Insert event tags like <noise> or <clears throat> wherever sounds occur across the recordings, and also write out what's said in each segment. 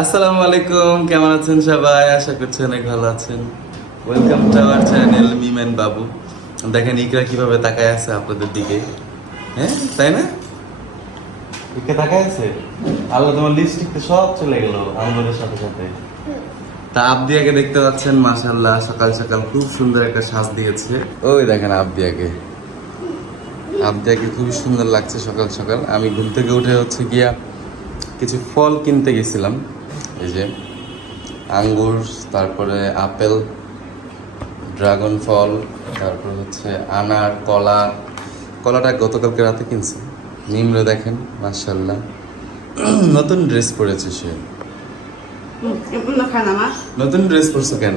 আসসালামু আলাইকুম, কেমন আছেন সবাই? আশা করছি অনেক ভালো আছেন। ওয়েলকাম টু আওয়ার চ্যানেল মিমেন বাবু দেখেন, ইকরা কীভাবে তাকায় আছে আপনাদের দিকে। হ্যাঁ তাই না? ইকরা তাকায় আছে? আল্লাহ তোমার লিপস্টিক সব চলে গেল আঙ্গুলের সাথে সাথে। তা আবদিয়াকে দেখতে পাচ্ছেন মাশাল্লাহ সকাল সকাল খুব সুন্দর একটা সাজ দিয়েছে। ওই দেখেন আবদিয়াকে। আবদিয়াকে খুবই সুন্দর লাগছে সকাল সকাল। আমি ঘুম থেকে উঠে হচ্ছে গিয়া কিছু ফল কিনতে গেছিলাম। এই যে আঙ্গুর তারপরে আপেল ড্রাগন ফল তারপর হচ্ছে আনার কলা। কলাটা গতকালকে রাতে কিনছে। নিমরে দেখেন মার্শাল্লাহ <clears throat> নতুন ড্রেস পরেছে সে। নতুন ড্রেস পরছো কেন?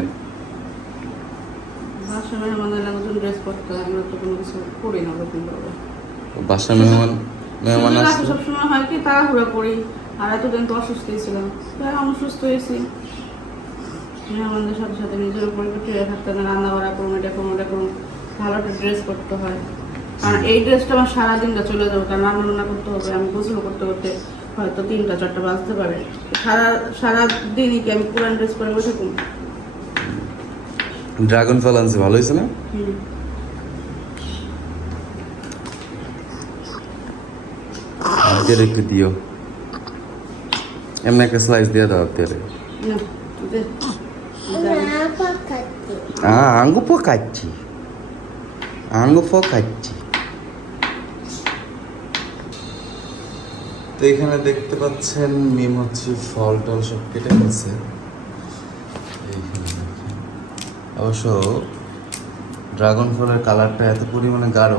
বাসা মেহমান মেহমান সবসময় হয় কি তাড়াহুড়া করি। আর এতদিন তো অসুস্থ ছিলাম। আমি সুস্থ হয়েছি। মেহমানদের সাথে সাথে নিজের একটু ইয়ে থাকতে হবে রান্না বাড়া করুন এটা করুন এটা করুন ভালো একটা ড্রেস করতে হয়। কারণ এই ড্রেসটা আমার সারাদিনটা চলে যাবে কারণ রান্না বান্না করতে হবে আমি গোসল করতে করতে হয়তো তিনটা চারটা বাজতে পারে। সারা সারা দিনই কি আমি পুরান ড্রেস পরে বসে থাকুন ড্রাগন ফল আনছে ভালো হয়েছে না? হুম। আমাদের একটু দিও। এমনি একটা স্লাইস দিয়ে দাও তেলে। হ্যাঁ আঙ্গু পো কাচ্ছি আঙ্গু কাচ্ছি তো এখানে দেখতে পাচ্ছেন মিম হচ্ছে ফল টল সব কেটে গেছে অবশ্য ড্রাগন ফলের কালারটা এত পরিমাণে গাঢ়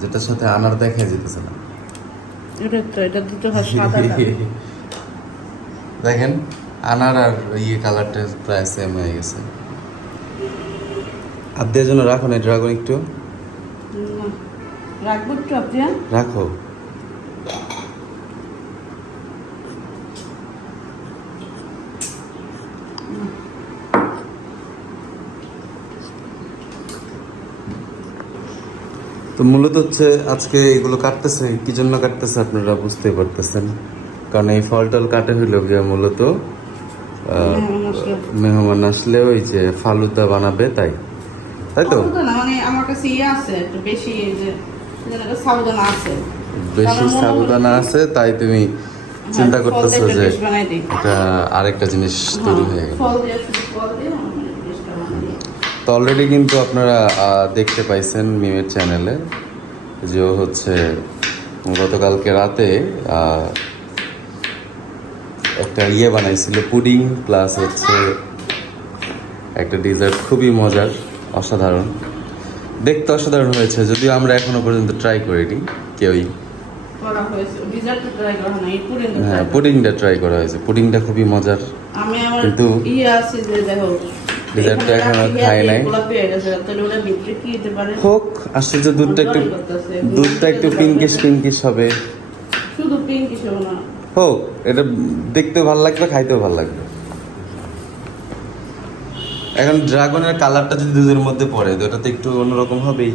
যেটার সাথে আনার দেখা যেতেছে না। এটা তো এটা দিতে সাদা <laughs> দেখেন আনার আর ইয়ে কালারটা প্রায় সেম হয়ে গেছে। আদ্যের জন্য রাখো না ড্রাগন একটু। রাখব একটু আপনি রাখো। তো মূলত হচ্ছে আজকে এগুলো কাটতেছে কি জন্য কাটতেছে আপনারা বুঝতে পারতেছেন। কারণ এই ফল টল কাটে হইল গিয়ে মূলত মেহমান আসলে ওই যে ফালুদা বানাবে তাই তাই তো মানে আমার কাছে ইয়ে আছে একটু বেশি যে আছে বেশি সাবধানা আছে তাই তুমি চিন্তা হ্যাঁ, করতেছো যে। এটা আরেকটা জিনিস তৈরি হয়ে গেল বানাই দিই। তো অলরেডি কিন্তু আপনারা দেখতে পাইছেন মিমের চ্যানেলে যে হচ্ছে গতকালকে রাতে একটা ইয়ে বানাইছিল পুডিং প্লাস হচ্ছে একটা ডিজার্ট খুবই মজার অসাধারণ। দেখতে অসাধারণ হয়েছে যদিও আমরা এখনও পর্যন্ত ট্রাই করিনি কেউই। হয় হ্যাঁ পুডিংটা ট্রাই করা হয়েছে পুডিংটা খুবই মজার কিন্তু- ইয়ে ডিজার্টটা এখানে এখনও খাই ইয়ে নাই। হোক আশ্চর্য দুধটা একটু। দুধটা একটু পিঙ্কিশ পিঙ্কিশ হবে। শুধু পিঙ্ক কিছু না। হোক এটা দেখতেও ভালো লাগবে খাইতেও ভালো লাগবে। এখন ড্রাগনের কালারটা যদি দুধের মধ্যে পড়ে তো এটা তো একটু অন্যরকম হবেই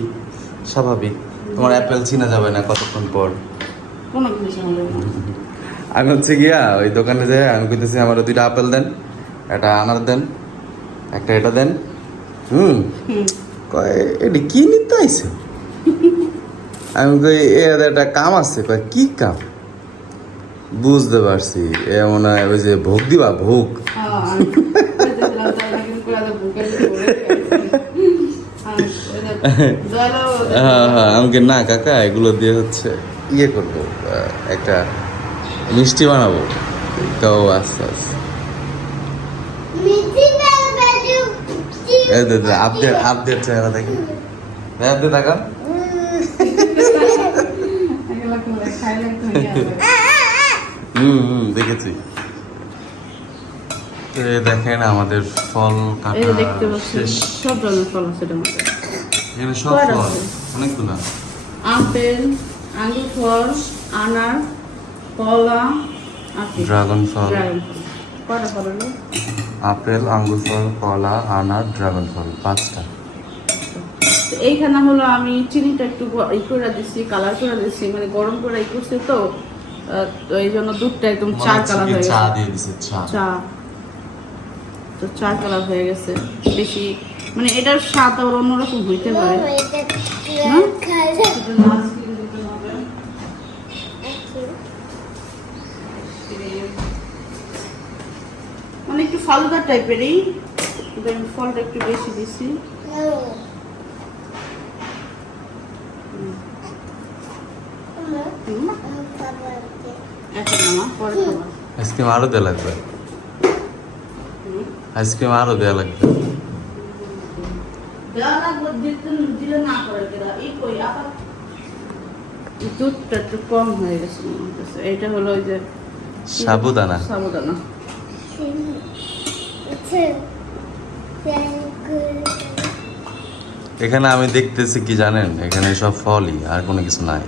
স্বাভাবিক। তোমার অ্যাপেল চিনা যাবে না কতক্ষণ পর। কোনো কিছু আমি হচ্ছে গিয়া ওই দোকানে যাই আমি কইতেছি আমার দুইটা আপেল দেন একটা আনার দেন একটা এটা দেন। হুম। কয় এটি কি নিতে আইছে? আমি কই এর একটা কাম আছে। কয় কি কাম? বুঝতে পারছি। এ মনে হয় ওই যে ভোগ দিবা? ভোগ? হ্যাঁ, হ্যাঁ হ্যাঁ আমাকে না কাকা এগুলো দিয়ে হচ্ছে ইয়ে করব একটা মিষ্টি বানাবো। তাও আস্তে আস্তে। আপডেট আপডেট চেহারা দেখি। আপডেট দেখা <laughs> হুম দেখেছি। দেখেন আমাদের ফল কাটা দেখতে পাচ্ছেন সব ধরনের ফল আছে এটার মধ্যে। এখানে সব ফল? আপেল আঙ্গুর ফল আনার কলা ড্রাগন ফল। আপেল আঙ্গুর ফল কলা আনার ড্রাগন ফল পাঁচটা। তো এইখানে হলো আমি চিনিটা একটু ই করে দিচ্ছি কালার করে দিচ্ছি মানে গরম করে ই করছি তো। এই জন্য দুধটা একদম মনে চা কালার হয়ে চা গেছে। দিয়ে দিছে চা। চা। তো চা কালার হয়ে গেছে। বেশি মানে এটার স্বাদ আবার অন্যরকম হইতে পারে। মানে একটু ফালুদা টাইপেরই ফলটা একটু বেশি দিছি হুম, এখন না মা, পরে খাবার আইসক্রিম আরও দেওয়া লাগবে। আইসক্রিম আরও দেওয়া লাগবে। দুধটা একটু কম হয়ে গেছে হলো ওই যে সাবুদানা। সাবুদানা। এখানে আমি দেখতেছি কি জানেন? এখানে সব ফলই আর কোনো কিছু নাই।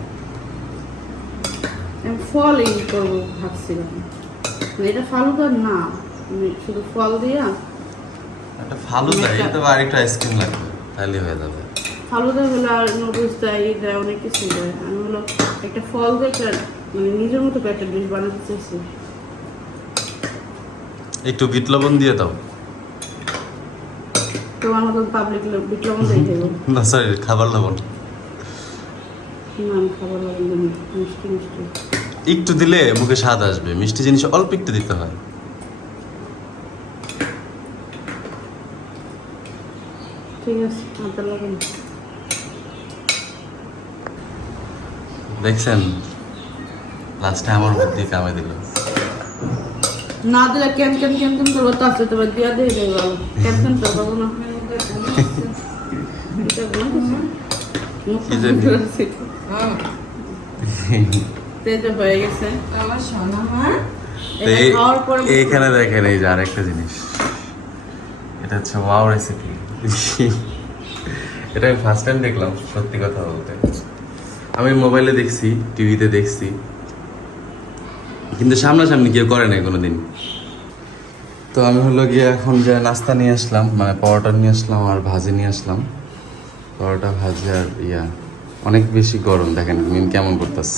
ফল এই করব ভাবছিলাম। মানে এটা ফালুদার না শুধু ফল দিয়া একটা ফালুদা এটা আর একটা আইসক্রিম লাগবে তাহলে হয়ে যাবে। ফালুদা হলো আর নুডলস দেয় এই দেয় অনেক কিছু দেয়। আমি হলো একটা ফল দিয়ে মানে নিজের মতো একটা ডিশ বানাতে চাইছি। একটু বিট লবণ দিয়ে দাও। তোমার মতন পাবলিক বিট লবণ দিয়ে দেবো। না সরি খাবার লবণ। না খাবার লবণ মিষ্টি মিষ্টি। একটু দিলে মুখে স্বাদ আসবে। মিষ্টি জিনিস অল্প একটু দিতে হয়। ঠিক আছে দেখছেন? লাস্টে আমার বুদ্ধি কামে দিল। না দিলে কেন কেন কেন কেন করব? তার সাথে তোমার দিয়া দিয়ে দেবে কেন কেন তো পাবো না। কি জানি? <laughs> <laughs> হয়ে গেছে। আমার সোনা মা। এইখানে দেখেন এই যে আরেকটা জিনিস। এটা হচ্ছে ওয়াও রেসিপি এটা আমি ফার্স্ট টাইম দেখলাম সত্যি কথা বলতে। আমি মোবাইলে দেখছি টিভিতে দেখছি। কিন্তু সামনাসামনি কেউ করে নাই কোনোদিন। তো আমি হলো গিয়ে এখন যে নাস্তা নিয়ে আসলাম মানে পরোটা নিয়ে আসলাম আর ভাজি নিয়ে আসলাম। পরোটা ভাজি আর ইয়া। অনেক বেশি গরম দেখেন মিম কেমন করতেছ।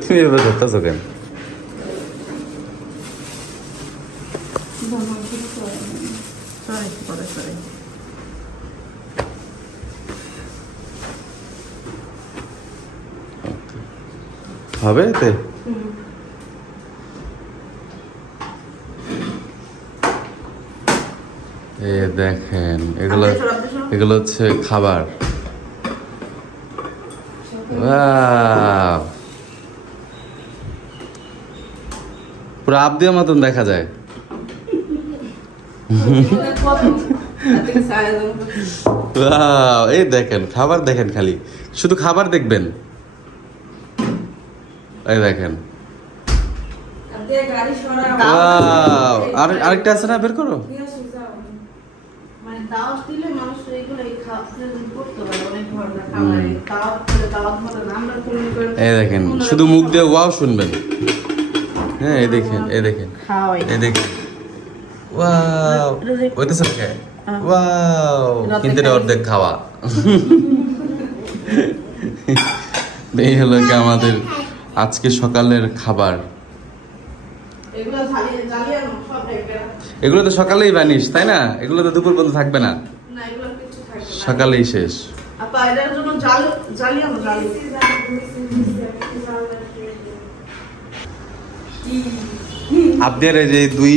তুমি এবার ধরতেছো কেন হবে এতে এ দেখেন এগুলো এগুলো হচ্ছে খাবার! পুরো আবদিয়া মতন দেখা যায়! এই দেখেন, খাবার দেখেন খালি। শুধু খাবার দেখবেন। এই দেখেন। আরেকটা আছে না? বের করো। মানে দাওয়াত দিলে মানুষ তো এগুলো এই দেখেন শুধু মুখ দিয়ে ওয়াও শুনবেন। হ্যাঁ এই দেখেন এই দেখেন এই দেখেন। ওয়াও সব খায়। হ্যাঁ। ওয়াও কিন্তু অর্ধেক খাওয়া। এই হলো কি আমাদের আজকে সকালের খাবার। এগুলো তো সকালেই বানিস তাই না? এগুলো তো দুপুর পর্যন্ত থাকবে না। সকালেই শেষ। আপা এটার জন্য জাল জ্বালিয়ে আপনার এই যে দুই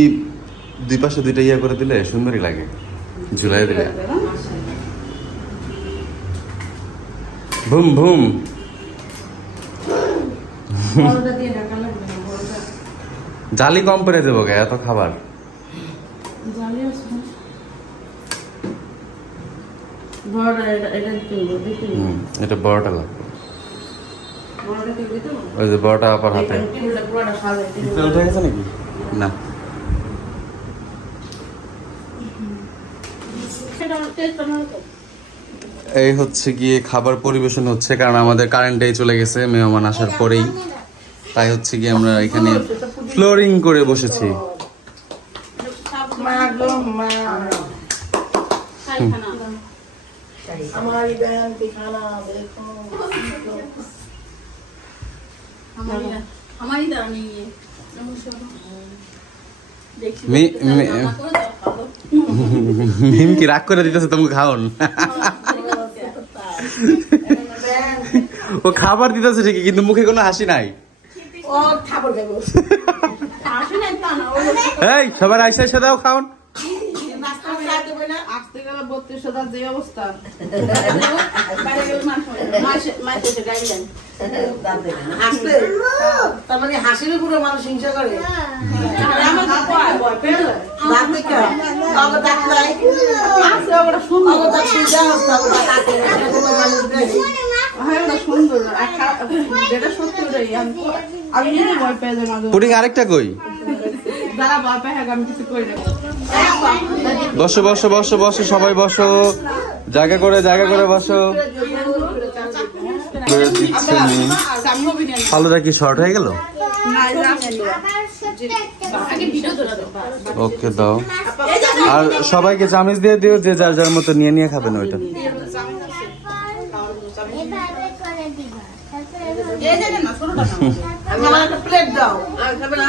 দুই পাশে দুইটা ইয়া করে দিলে সুন্দরই লাগে ঝুলাই দিলে ভুম ভুম জালি কম করে দেবো গে এত খাবার জ্বালিয়ে আসো বড়টা এটা বড়টা লাগবে। ওই যে বড়টা আপার হাতে। উঠে গেছে নাকি? না। এই হচ্ছে গিয়ে খাবার পরিবেশন হচ্ছে কারণ আমাদের কারেন্টটাই চলে গেছে মেহমান আসার পরেই। তাই হচ্ছে গিয়ে আমরা এখানে ফ্লোরিং করে বসেছি। মা গো মা খানা हमारी बहन की खाना देखो আমারই না আমারই দ্বারা আমি ইয়ে নমস্কার দেখছি মি- মি- রান্না করে দাও, খাবো। মিম কি রাগ করে দিতেছে তোমাকে খাওন ও খাবার দিতেছে ঠিকই কিন্তু মুখে কোনো হাসি নাই <laughs> ও থাপড় দেবো আসলে তা না, ওই এই সবার আইসা এসে দাও খাওন হাসলে তার মানে হাসির উপরে মানুষ হিংসা করে। পুডিং আরেকটা কই যারা ভয় পায় হ্যাঁ, আমি কিছু করি না। বসো বসো বসো বসো, সবাই বসো। জায়গা করে জায়গা করে বসো। আলুটা কি শর্ট হয়ে গেল? ওকে, দাও। আর সবাইকে চামিচ দিয়ে দিও, যে যার যার মতো নিয়ে নিয়ে খাবেন ওইটা। প্লেট দাও। খাবে না?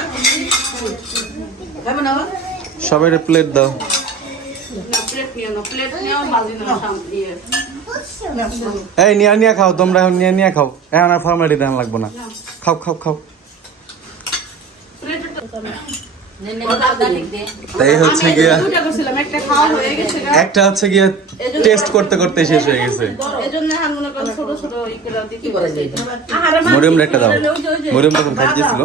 খাবে না সবাই প্লেট দাও। এই, নিয়া নিয়া খাও, তোমরা এখন নিয়ে নিয়ে খাও। এখন আর ফর্মালিটি দেন লাগবো না। খাও খাও খাও। হচ্ছে একটা হচ্ছে টেস্ট করতে করতে শেষ হয়ে গেছে। মরিয়ম, একটা দাও। মরিয়ম তখন খাইতেছিল।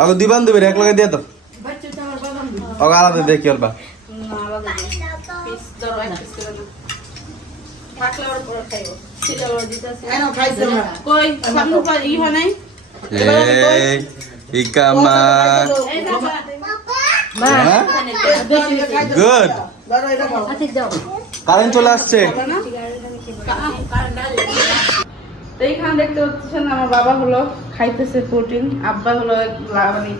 আগে দুই বান্ধবীর এক লগে দিয়ে তো আগে আলাদা দেখি ওর গুড খাও কারেন্ট চলে আসছে। তো এইখানে দেখতে পাচ্ছেন আমার বাবা হলো খাইতেছে প্রোটিন আব্বা হলো মানে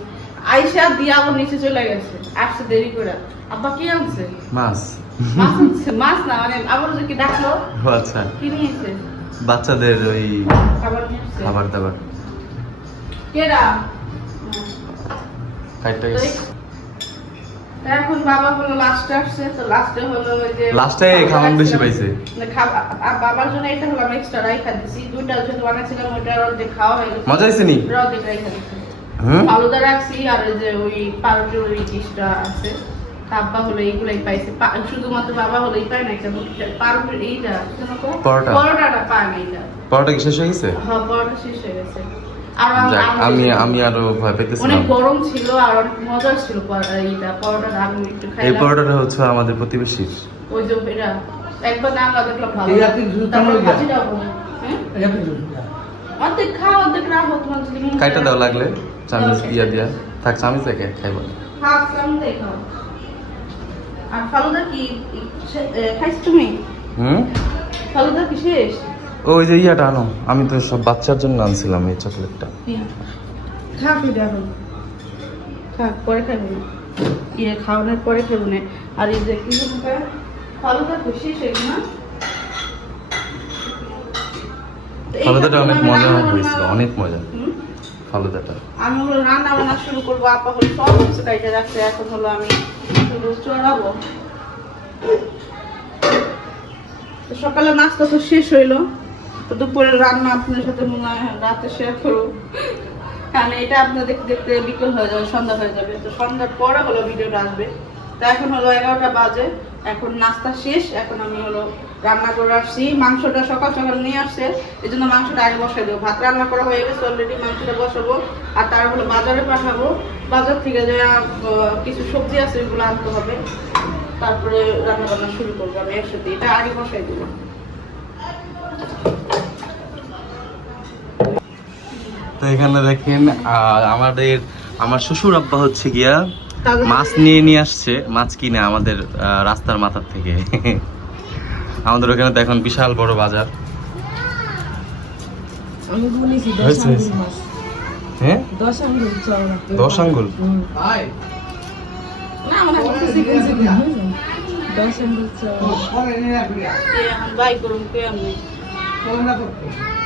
আইসা দিয়ে আবার নিচে চলে গেছে আসছে দেরি করে। আব্বা কি আনছে? মাছ। মাছ আনছে? মাছ না মানে আবার কি ডাকলো। আচ্ছা। কি নিয়েছে? বাচ্চাদের ওই খাবার খাবার দাবার। খাইতে তা এখন বাবা হলো লাস্টে আসছে তো লাস্টে হলো ওই যে লাস্টে খাবার বেশি পাইছে। মানে বাবার জন্য এটা হলো আমি এক্সট্রা রাইখা দিছি দুইটা যেহেতু ওইটা খাওয়া হয়ে গেছে। মজা হয়েছে নি? রাইখা দিছি ফালুদা রাখছি আর ওই যে ওই পাউরুটির ওই ডিশটা আছে। আব্বা হলো এইগুলাই পাইছে। শুধুমাত্র বাবা হলো এই পায় না একটা পাউরুটির এইটা? পরোটা। পরোটাটা পায় না এইটা। পরোটা কি শেষ হয়ে গেছে? হ্যাঁ পরোটা শেষ হয়ে গেছে। আর আম- আম- আরও ভয় অনেক গরম ছিল আর অনেক মজার ছিল পরোটা এইটা পরোটাটা আমি একটু এই পরোটাটা হচ্ছে আমাদের প্রতিবেশীর। ওই যে এটা একবার না আনলা দেখলাম ভালো। এই রাতে দুধ তারপর কামড়ে গেছে। ভাজিটাও ভালো। হ্যাঁ? অর্ধেক খাও অর্ধেক রাখো তোমার যদি কাইটা দাও লাগলে। চামিচ ইয়া দিয়া। থাক চামিচ দেখে খাইব। খাও কেমনটাই খাও। আর ফালুদা কি খাইছো তুমি? হুম? ফালুদা কি শেষ? ওই যে ইয়াটা আনো। আমি তো সব বাচ্চার জন্য আনছিলাম এই চকলেটটা। ফিরে এখন। পরে ইয়ে খাওয়ানোর পরে না। আর এই যে কি ফালুদা হয়ে না ফালুদাটা অনেক মজা হয়েছিল অনেক মজা? ফালুদাটা। আমি হলো রান্না বান্না শুরু করব আপা হলো সব কিছু কাইটে রাখছে এখন হলো আমি শুধু চড়াবো তো সকালে নাস্তা তো শেষ হইল। তো দুপুরে রান্না আপনার সাথে মনে হয় রাতে শেয়ার করব। কারণ এটা আপনার দেখতে দেখতে বিকেল হয়ে যাবে, সন্ধ্যা হয়ে যাবে। তো সন্ধ্যার পরে হলো ভিডিওটা আসবে। তো এখন হলো এগারোটা বাজে। এখন নাস্তা শেষ। এখন আমি হলো রান্না করে আসছি। মাংসটা সকাল সকাল নিয়ে আসছে। এই জন্য মাংসটা আগে বসাই দেবো। ভাত রান্না করা হয়ে গেছে অলরেডি মাংসটা বসাবো। আর তার হলো বাজারে পাঠাবো। বাজার থেকে যে কিছু সবজি আছে ওইগুলো আনতে হবে। তারপরে রান্না বান্না শুরু করব আমি একসাথে। এটা আগে বসাই দেবো। তো এখানে দেখেন আমাদের আমার শ্বশুর আব্বা হচ্ছে গিয়া মাছ নিয়ে নিয়ে আসছে মাছ কিনে আমাদের রাস্তার মাথার থেকে। আমাদের ওখানে তো এখন বিশাল বড় বাজার। আমি দশ আঙ্গুল হ্যাঁ? দশ আঙ্গুল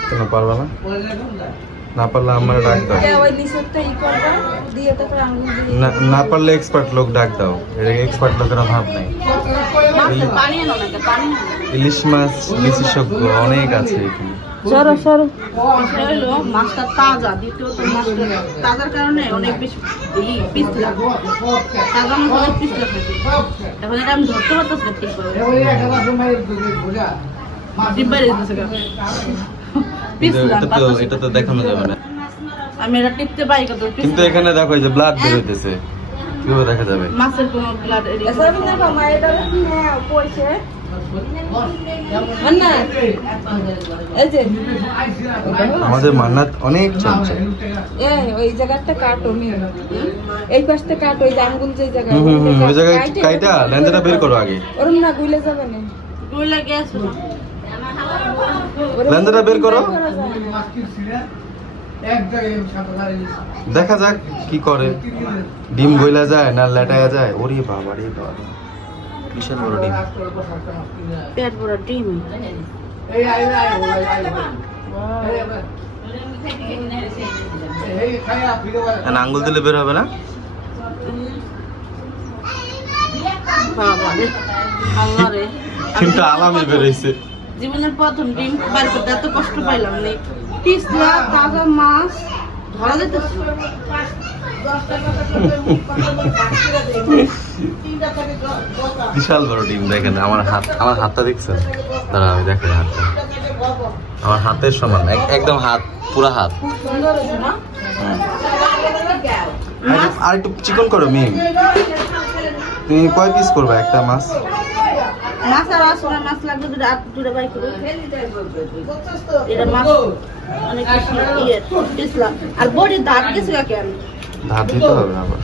কেন পারবা না? না পারলে আমার ডাক দাও। না পারলে এক্সপার্ট লোক ডাক দাও। এটা এক্সপার্ট লোকের অভাব নেই। মাছের পানি আনো না পানি ইলিশ মাছ বিশেষজ্ঞ অনেক আছে এখানে। সরো সরো। হলো মাছটা তাজা দ্বিতীয়ত মাছটা তাজার কারণে অনেক বেশি পিছলা। তাজা মাছ অনেক পিছলা থাকে। এখন এটা আমি ধরতে পারতেছি না ঠিকভাবে ডিব্বাই রেখেছে পিছলা <laughs> এটা তো এটা তো দেখানো যাবে না। আমি এটা টিপতে পাই কত? কিন্তু এখানে দেখো এই যে ব্লাড বের হইতেছে। কীভাবে দেখা যাবে? মাছের কোনো ব্লাড এসব দেখো মা এটা হ্যাঁ পয়সা। না এই যে। আমাদের মান্নাত অনেক এ ওই জায়গাটা কাটো। এই পাশটা কাটো ওই আঙ্গুল যে জায়গা ওই জায়গায় কাইটা লেন্সটা বের করো আগে। ওরম না গুইলে যাবে না। ডুলে গেছে লেন্সটা বের করো। দেখা যাক কি করে। ডিম গইলা যায় না লেটায়া যায়? ওরে বাবা রে বাবা। বিশাল বড় ডিম। পেট বড় ডিম। এই আই আই আর আঙ্গুল দিলে বের হবে না? কিন্তু আলামে বেরোইছে জীবনের প্রথম ডিম বার করতে এত কষ্ট পাইলাম না। পিছলা তাজা মাছ ধরা যেতেছে বিশাল বড় ডিম দেখেন আমার হাত আমার হাতটা দেখছেন? দাঁড়া আমি দেখাই হাতটা। আমার হাতের সমান এক- একদম হাত পুরা হাত। হুম। আর একটু- আর একটু চিকন করো মিম। তুমি কয় পিস করবে একটা মাছ? মাছ আর আসো না মাছ লাগবে দুটো আর দুটো বাই করো এটা মাছ অনেক ইয়ে আর বডি দাঁত গেছে দিতে হবে আবার।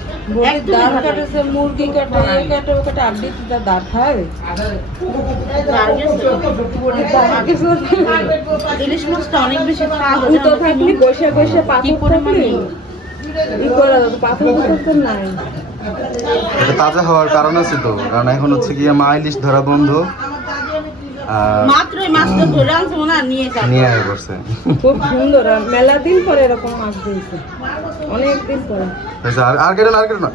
দাঁত কাটেছে মুরগি কাটে এ কাটে ও কাটে দাঁত হয় ইলিশ মাছটা অনেক বেশি খাওয়া উতো থাকলি বসে বসে পাথর পরিমাণে? ই করা পাথর পাথর নাই। এটা তাজা হওয়ার কারণ আছে তো কারণ এখন হচ্ছে গিয়ে মা ইলিশ ধরা বন্ধ আর মাছটা ধরে আনছে নিয়ে নিয়ে আয় করছে। খুব সুন্দর আর মেলা দিন পরে এরকম মাছ দিয়েছে অনেক দিন পরে। আর আর কেটে না আর কেটে না।